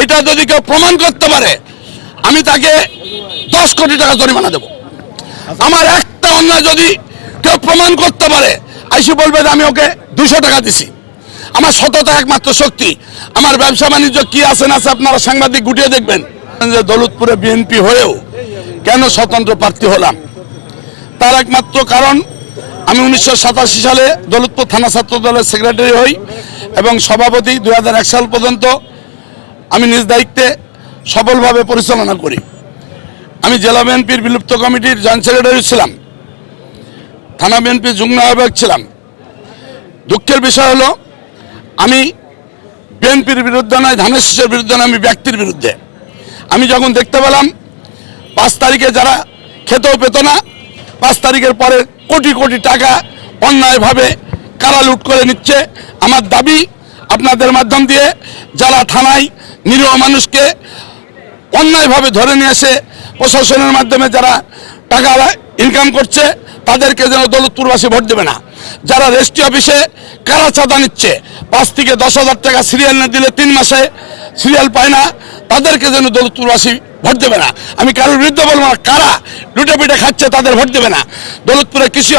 এটা যদি কেউ প্রমাণ করতে পারে আমি তাকে 10 কোটি টাকা জরিমানা দেব। আমার একটা অন্যায় যদি কেউ প্রমাণ করতে পারে আইসি বলবে যে আমি ওকে 200 টাকা দিছি। আমার সততা একমাত্র শক্তি। আমার ব্যবসা বাণিজ্য কি আছে না আছে আপনারা সাংবাদিক গুটিয়ে দেখবেন। যে দৌলতপুরে বিএনপি হয়েও কেন স্বতন্ত্র প্রার্থী হলাম তার একমাত্র কারণ আমি 1987 সালে দৌলতপুর থানা ছাত্র দলের সেক্রেটারি হই এবং সভাপতি 2001 সাল পর্যন্ত আমি নিজ দায়িত্বে সফলভাবে পরিচালনা করি। আমি জেলা বিএনপির বিলুপ্ত কমিটির জয়েন্ট সেক্রেটারি ছিলাম, থানা বিএনপির যুগ্ম আহ্বায়ক ছিলাম। দুঃখের বিষয় হলো আমি বিএনপির বিরুদ্ধে নয়, ধানের শীষের বিরুদ্ধে নয়, আমি ব্যক্তির বিরুদ্ধে। আমি যখন দেখতে পেলাম 5 তারিখে যারা খেতেও পেত না 5 তারিখের পরে কোটি কোটি টাকা অন্যায়ভাবে কারা লুট করে নিচ্ছে, আমার দাবি আপনাদের মাধ্যম দিয়ে যারা থানায় নিরীহ মানুষকে অন্যায়ভাবে ধরে নিয়ে এসে প্রশাসনের মাধ্যমে যারা টাকা ইনকাম করছে তাদেরকে যেন দৌলতপুরবাসী ভোট দেবে না। যারা রেজিস্ট্রি অফিসে কারা চাঁদা নিচ্ছে 5 থেকে 10,000 টাকা সিরিয়াল না দিলে 3 মাসে সিরিয়াল পায় না, তাদেরকে যেন দৌলতপুরবাসী ভোট দেবে না। আমি কারোর বিরুদ্ধে বলবো না, কারা লুটে পিটে খাচ্ছে তাদের ভোট দেবে না। দৌলতপুরে কৃষি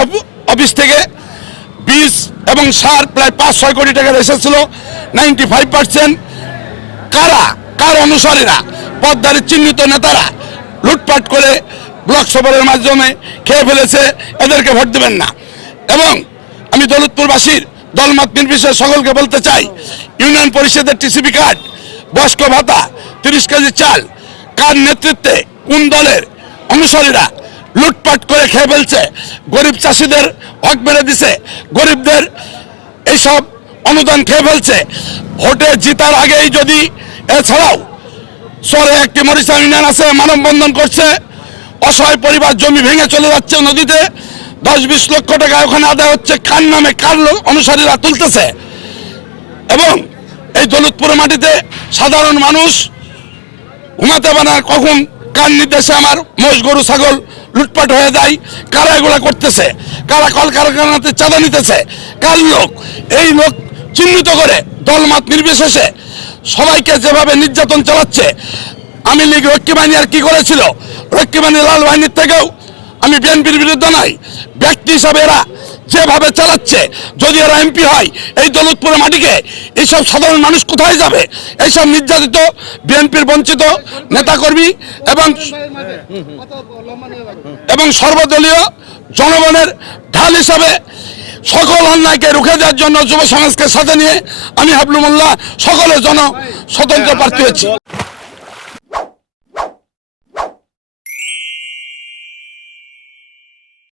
অফিস থেকে বীজ এবং সার প্রায় 5-6 কোটি টাকা এসেছিল, 95% কার অনুসারীরা পদ্মারের চিহ্নিত নেতারা লুটপাট করে ব্লক সফরের মাধ্যমে খেয়ে ফেলেছে, এদেরকে ভোট দেবেন না। এবং আমি দৌলতপুরবাসীর দলমত নির্বিশেষে সকলকে বলতে চাই, ইউনিয়ন পরিষদের টিসিবি কার্ড, বয়স্ক ভাতা, 30 কেজি চাল কার নেতৃত্বে কোন দলের অনুসারীরা লুটপাট করে খেয়ে ফেলছে, গরিব চাষিদের হক মেরে দিছে, গরিবদের এইসব অনুদান খেয়ে ফেলছে। ভোটে জিতার আগেই যদি এছাড়াও শহরে একটি মরিচা ইউনিয়ন আছে মানববন্ধন করছে, অসহায় পরিবার জমি ভেঙে চলে যাচ্ছে নদীতে, 10-20 লক্ষ টাকা ওখানে আদায় হচ্ছে, কার নামে কার অনুসারীরা তুলতেছে। এবং এই দৌলতপুরের মাটিতে সাধারণ মানুষ ঘুমাতে পারে না, কখন কার নির্দেশে আমার মোষ গরু ছাগল লুটপাট হয়ে যায়, কারা এগুলা করতেছে, কারা কলকারখানাতে চাঁদা নিতেছে, কার লোক, এই লোক চিহ্নিত করে দলমত নির্বিশেষে সবাইকে যেভাবে নির্যাতন চালাচ্ছে। আমি লীগ রক্ষী বাহিনী আর কি করেছিল, রক্ষী বাহিনী লাল বাহিনীর থেকেও আমি বিএনপির বিরুদ্ধে নাই, ব্যক্তি হিসাবে এরা যেভাবে চালাচ্ছে, যদি এরা এমপি হয় এই দৌলতপুরের মাটিকে এইসব সাধারণ মানুষ কোথায় যাবে? এইসব নির্যাতিত বিএনপির বঞ্চিত নেতাকর্মী এবং সর্বদলীয় জনগণের ঢাল হিসাবে সকল অন্যায়কে রুখে দেওয়ার জন্য যুব সমাজকে সাথে নিয়ে আমি হাবলু মোল্লা সকলের জন্য স্বতন্ত্র প্রার্থী হয়েছি।